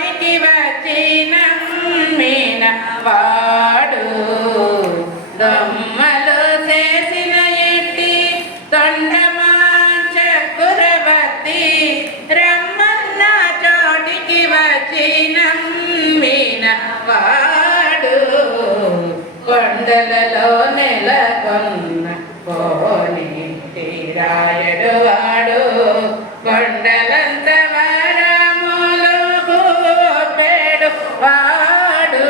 చోటికి వచ్చిన మీన వాడు దొమ్మలు చేసిన ఎట్టి తొండమాంచ కురవతి రమ్మన్న చోటికి వచ్చిన మీన వాడు కొండలలో నెలకొన్న కోనేటి రాయుడు వాడు కొండలంత వరములు పేడు వాడు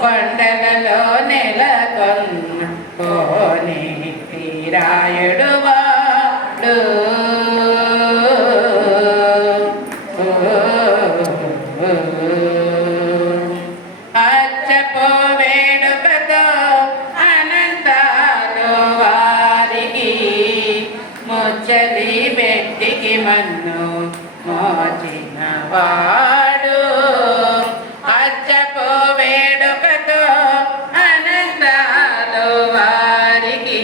కొండలలో నెలకొన్న కోనేటి రాయుడు వాడు అచ్చపో వేడుకతో అనంతాలు వారికి ముచ్చలి వెట్టికి మన్ను మోచిన వాడు అచ్చపో వేడుకతో అనంతాలు వారికి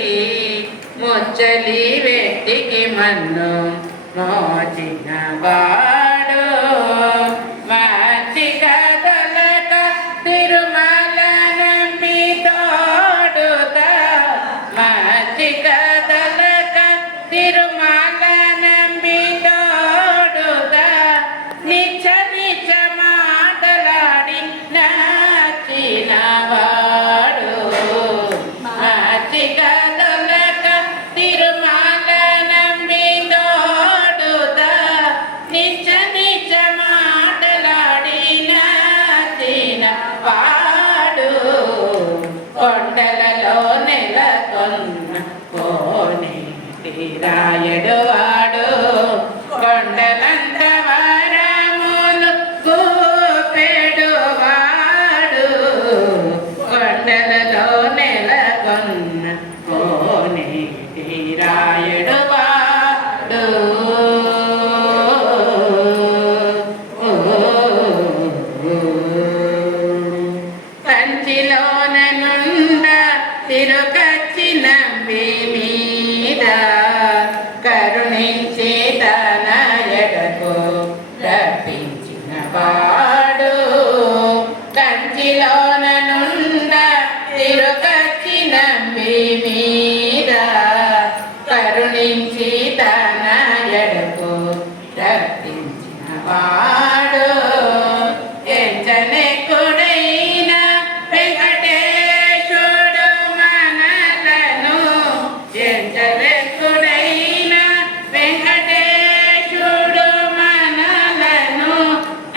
ముచ్చలి వెట్టికి మన్ను మోచిన వాడు మచ్చిక తొలక తిరుమల నమ్మి తోడుగా మచ్చిక తొలక తిరుమల నమ్మి తోడుగా నిచ్చ నిచ్చ మాటలాడి నచ్చిన వాడు మచ్చిక తొలక తిరుమల నమ్మి తోడుగా నిచ్చ నిచ్చ మాటలాడి నచ్చిన వాడు కొండలలో నెలకొన్న కోనేటి రాయుడు వాడు కొండలంత వరములు కూపెడు వాడు కొండలలో నెలకొన్న కోనేటి రాయుడు వాడు కంచిలోన నుండ తిరుగచ్చిన మీద కరుణించి తన ఎడకు రప్పించిన వాడు కంచిలోన నుండ తిరుగచ్చిన మీద కరుణించి తన ఎడకు రప్పించిన వాడు ఎంచనెక్కుడైన వెంకటేశుడు మనలను ఎంచనెక్కుడైన వెంకటేశుడు మనలను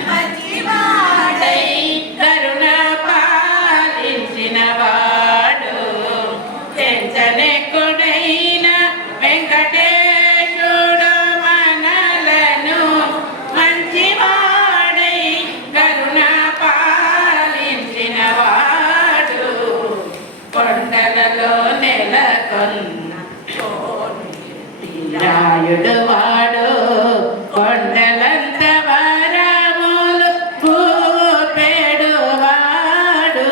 మంచివాడై కరుణ పాలించిన వాడు ఎంచనెక్కుడైన వెంకటేశుడు మనలను మంచివాడై కరుణ పాలించిన వాడు కొండలలో నెలకొన్న కోనేటి రాయుడు వాడు కొండలంత వరములు కూపెడు వాడు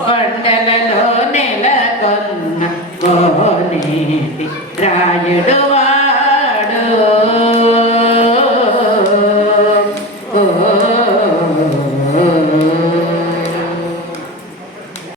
కొండలలో నెలకొన్న కోనేటి రాయుడు వాడు